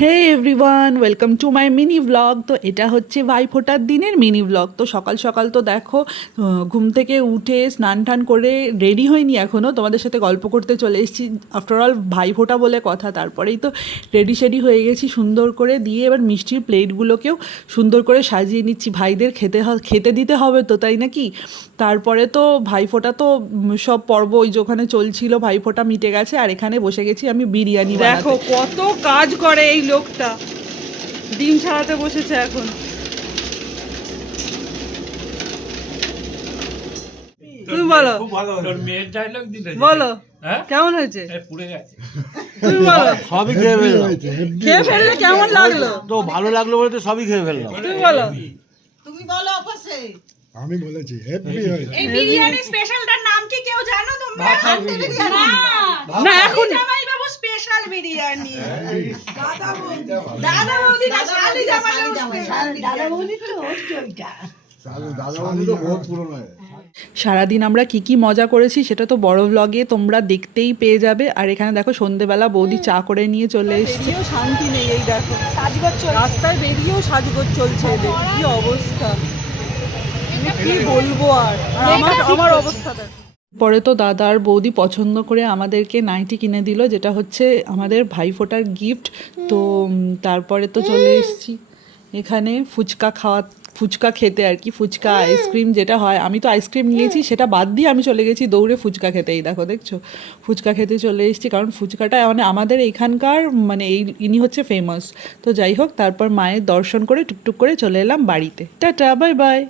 Hey everyone, welcome to my mini blog. তো এটা হচ্ছে ভাইফোঁটার দিনের মিনি ব্লগ। তো সকাল সকাল তো দেখো ঘুম থেকে উঠে স্নান টান করে রেডি হয়নি এখনও, তোমাদের সাথে গল্প করতে চলে এসেছি। আফটারঅল ভাইফোঁটা বলে কথা, তারপরেই তো রেডি শেডি হয়ে গেছি সুন্দর করে। দিয়ে এবার মিষ্টির প্লেটগুলোকেও সুন্দর করে সাজিয়ে নিচ্ছি, ভাইদের খেতে দিতে হবে তো, তাই নাকি? তারপরে তো ভাইফোঁটা তো সব পর্ব ওই যে ওখানে চলছিল, ভাইফোঁটা মিটে গেছে, আর এখানে বসে গেছি আমি বিরিয়ানি বানাতে। দেখো কত কাজ করে এই লোকটা, ডিম ছাড়াতে বসেছে এখন। তুমি বলো, তোর মেয়ের ডায়লগ দিলে বলো হ্যাঁ কেমন হয়েছে? পুড়ে গেছে। তুমি বলো, সবই খেয়ে ফেললাম। খেয়ে ফেললে কেমন লাগলো? তো ভালো লাগলো বলে তো সবই খেয়ে ফেললাম। তুমি বলো। তুমি বলো অপসে আমি বলেছি হেভি হয়েছে। এই বিরিয়ানি স্পেশালটার নাম কি কেউ জানো তোমরা? না এখন জামাইবাবু স্পেশাল বিরিয়ানি। দাদা বৌদি না শালি জামাইবাবু স্পেশাল দাদা বৌদি তো হচ্ছে ওইটা। দাদা বৌদি তো বহুত পুরনো। সারাদিন আমরা কি কি মজা করেছি সেটা তো বড় ব্লগে তোমরা দেখতেই পেয়ে যাবে। আর এখানে দেখো সন্ধেবেলা বৌদি চা করে নিয়ে চলে এসেছে। শান্তি নেই, এই দেখো সাজগোজ চলছে। রাস্তায় বেরিয়েও সাজগোজ চলছে এদের, কি অবস্থা কি বলবো। আর আমার অবস্থাটা পরে তো দাদা আর বৌদি পছন্দ করে আমাদেরকে নাইটি কিনে দিল, যেটা হচ্ছে আমাদের ভাইফোঁটার গিফট। তো তারপরে তো চলে এসেছি এখানে ফুচকা খেতে আর কি, ফুচকা আইসক্রিম যেটা হয়। আমি তো আইসক্রিম নিয়েছি, সেটা বাদ দিয়ে আমি চলে গেছি দৌড়ে ফুচকা খেতে। এই দেখো, দেখছো, ফুচকা খেতে চলে এসেছি, কারণ ফুচকাটা মানে আমাদের এইখানকার মানে ইনি হচ্ছে ফেমাস। তো যাই হোক, তারপর মায়ের দর্শন করে টুকটুক করে চলে এলাম বাড়িতে। Tata, bye bye.